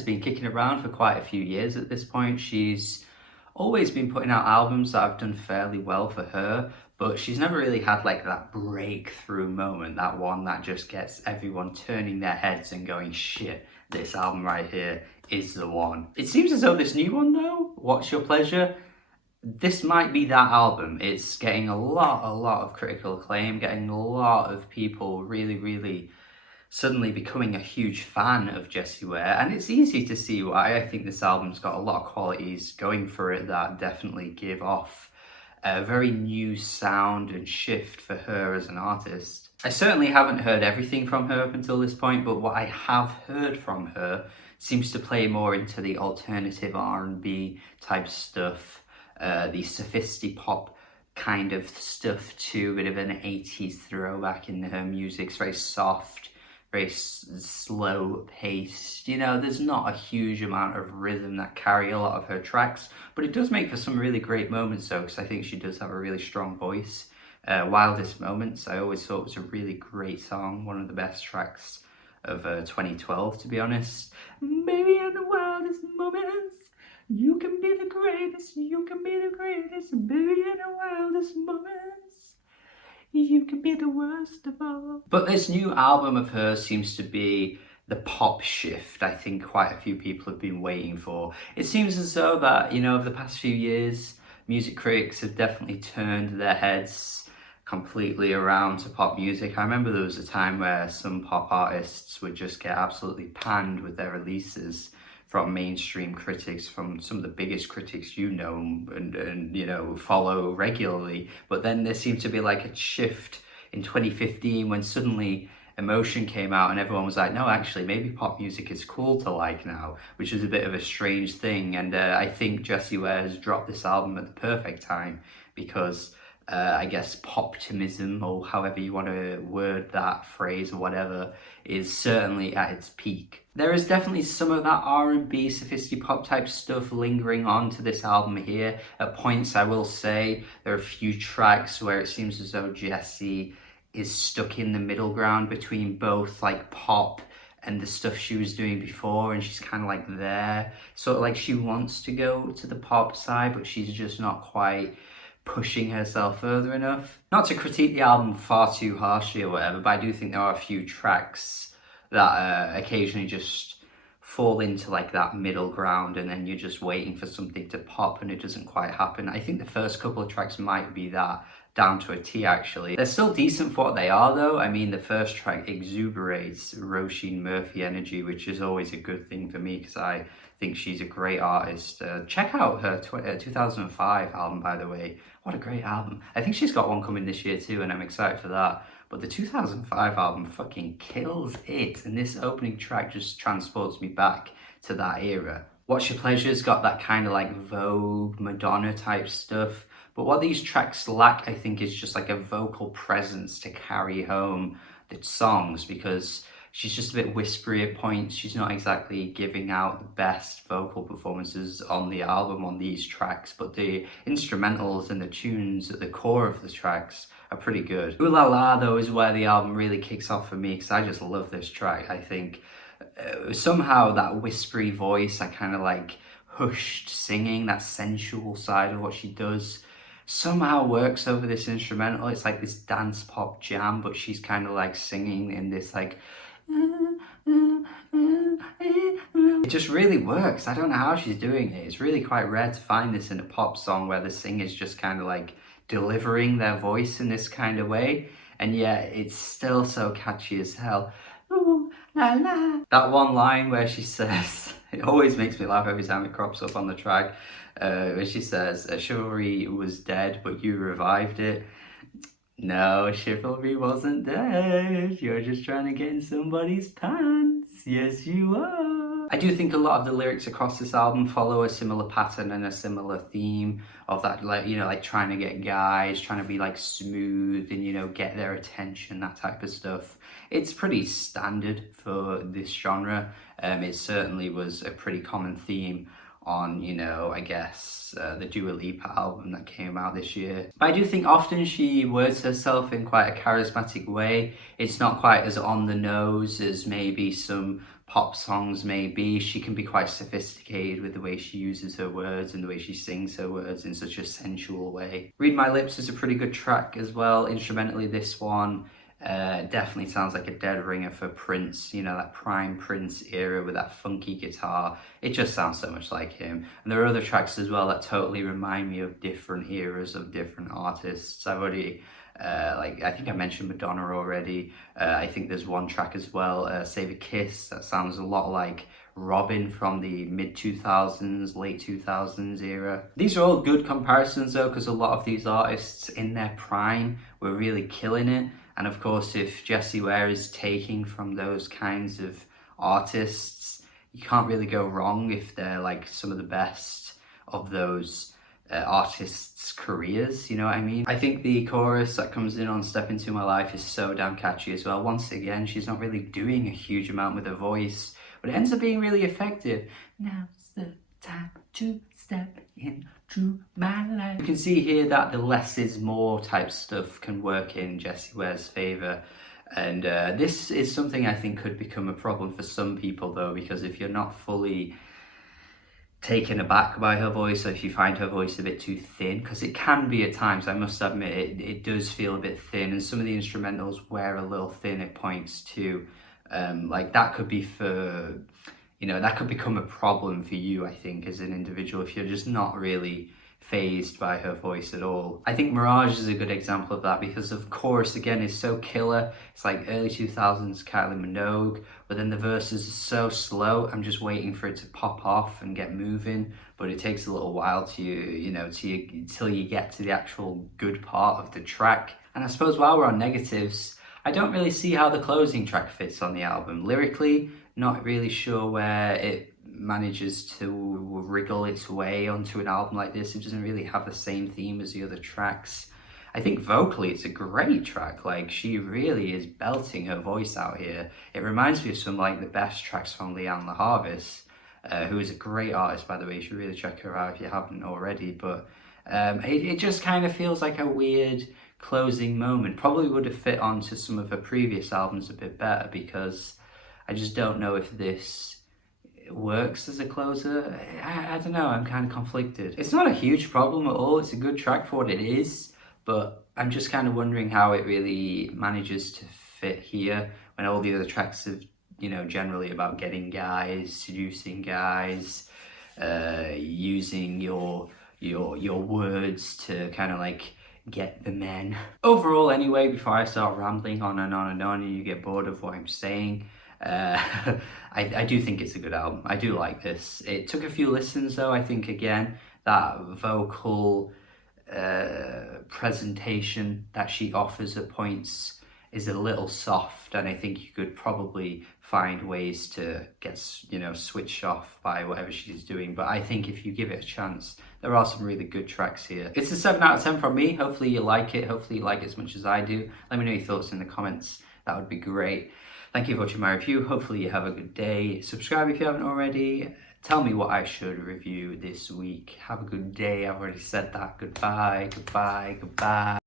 has been kicking around for quite a few years at this point. She's always been putting out albums that have done fairly well for her, but she's never really had like that breakthrough moment, that one that just gets everyone turning their heads and going, shit, this album right here is the one. It seems as though this new one though, What's Your Pleasure, this might be that album. It's getting a lot of critical acclaim, getting a lot of people really suddenly becoming a huge fan of Jessie Ware, and it's easy to see why. I think this album's got a lot of qualities going for it that definitely give off a very new sound and shift for her as an artist. I certainly haven't heard everything from her up until this point, but what I have heard from her seems to play more into the alternative R&B type stuff, the Sophisti-Pop kind of stuff too, a bit of an 80s throwback in her music. It's very soft, very slow paced. You know, there's not a huge amount of rhythm that carry a lot of her tracks, but it does make for some really great moments though, because I think she does have a really strong voice. Wildest Moments, I always thought was a really great song, one of the best tracks of 2012, to be honest. Maybe in the wildest moments, you can be the greatest, you can be the greatest, maybe in the wildest moments, you can be the worst of all. But this new album of hers seems to be the pop shift I think quite a few people have been waiting for. It seems as though that, you know, over the past few years, music critics have definitely turned their heads completely around to pop music. I remember there was a time where some pop artists would just get absolutely panned with their releases from mainstream critics, from some of the biggest critics you know and you know follow regularly. But then there seemed to be like a shift in 2015 when suddenly Emotion came out and everyone was like, no, actually maybe pop music is cool to like now, which is a bit of a strange thing. And I think Jessie Ware has dropped this album at the perfect time because I guess poptimism, or however you want to word that phrase or whatever, is certainly at its peak. There is definitely some of that R&B, Sophisti-Pop type stuff lingering on to this album here. At points, I will say, there are a few tracks where it seems as though Jessie is stuck in the middle ground between both like pop and the stuff she was doing before, and she's kind of like there. Sort of like she wants to go to the pop side, but she's just not quite pushing herself further enough. Not to critique the album far too harshly or whatever, but I do think there are a few tracks that occasionally just fall into like that middle ground, and then you're just waiting for something to pop and it doesn't quite happen. I think the first couple of tracks might be that, down to a T actually. They're still decent for what they are though. I mean, the first track exuberates Roisin Murphy energy, which is always a good thing for me because I think she's a great artist. Check out her 2005 album, by the way. What a great album. I think she's got one coming this year too, and I'm excited for that. But the 2005 album fucking kills it, and this opening track just transports me back to that era. What's Your Pleasure's got that kind of like Vogue, Madonna type stuff. But what these tracks lack, I think, is just like a vocal presence to carry home the songs, because she's just a bit whispery at points. She's not exactly giving out the best vocal performances on the album on these tracks, but the instrumentals and the tunes at the core of the tracks are pretty good. Ooh La La, though, is where the album really kicks off for me, because I just love this track. I think somehow that whispery voice, that kind of like hushed singing, that sensual side of what she does, somehow works over this instrumental. It's like this dance pop jam, but she's kind of like singing in this like, it just really works. I don't know how she's doing it. It's really quite rare to find this in a pop song where the singer's just kind of like delivering their voice in this kind of way, and yet it's still so catchy as hell. Ooh la la. That one line where she says, it always makes me laugh every time it crops up on the track, where she says, chivalry was dead, but you revived it. No, chivalry wasn't dead. You're just trying to get in somebody's pants. Yes, you are. I do think a lot of the lyrics across this album follow a similar pattern and a similar theme of that, like, you know, like trying to get guys, trying to be like smooth and, you know, get their attention, that type of stuff. It's pretty standard for this genre. It certainly was a pretty common theme on, you know, I guess the Dua Lipa album that came out this year. But I do think often she words herself in quite a charismatic way. It's not quite as on the nose as maybe some pop songs may be. She can be quite sophisticated with the way she uses her words and the way she sings her words in such a sensual way. Read My Lips is a pretty good track as well. Instrumentally, this one definitely sounds like a dead ringer for Prince, you know, that prime Prince era with that funky guitar. It just sounds so much like him. And there are other tracks as well that totally remind me of different eras of different artists. I've already I think I mentioned Madonna already. I think there's one track as well, Save a Kiss, that sounds a lot like Robin from the mid-2000s, late 2000s era. These are all good comparisons though, because a lot of these artists in their prime were really killing it. And of course, if Jessie Ware is taking from those kinds of artists, you can't really go wrong if they're like some of the best of those artists' careers, you know what I mean? I think the chorus that comes in on Step Into My Life is so damn catchy as well. Once again, she's not really doing a huge amount with her voice, but it ends up being really effective. Now's the time to step into my life. You can see here that the less is more type stuff can work in Jessie Ware's favour. And this is something I think could become a problem for some people though, because if you're not fully taken aback by her voice, or if you find her voice a bit too thin, because it can be at times, I must admit, it does feel a bit thin, and some of the instrumentals wear a little thin at points too. Like that could be for, you know, that could become a problem for you, I think, as an individual, if you're just not really phased by her voice at all. I think Mirage is a good example of that, because of course, again, it's so killer. It's like early 2000s Kylie Minogue, but then the verses are so slow. I'm just waiting for it to pop off and get moving, but it takes a little while till you get to the actual good part of the track. And I suppose while we're on negatives, I don't really see how the closing track fits on the album. Lyrically, not really sure where it manages to wriggle its way onto an album like this. It doesn't really have the same theme as the other tracks. I think vocally it's a great track. Like, she really is belting her voice out here. It reminds me of some like the best tracks from Leanne La Havas, who is a great artist, by the way. You should really check her out if you haven't already. But it just kind of feels like a weird closing moment. Probably would have fit onto some of her previous albums a bit better, because I just don't know if this works as a closer. I don't know, I'm kind of conflicted. It's not a huge problem at all. It's a good track for what it is, but I'm just kind of wondering how it really manages to fit here when all the other tracks are, you know, generally about getting guys, seducing guys, using your words to kind of like get the men. Overall, anyway, before I start rambling on and on and on and you get bored of what I'm saying, I do think it's a good album. I do like this. It took a few listens though. I think, again, that vocal presentation that she offers at points is a little soft, and I think you could probably find ways to get, you know, switched off by whatever she's doing. But I think if you give it a chance, there are some really good tracks here. It's a 7 out of 10 from me. Hopefully you like it. Hopefully you like it as much as I do. Let me know your thoughts in the comments. That would be great. Thank you for watching my review. Hopefully you have a good day. Subscribe if you haven't already. Tell me what I should review this week. Have a good day. I've already said that. Goodbye, goodbye, goodbye.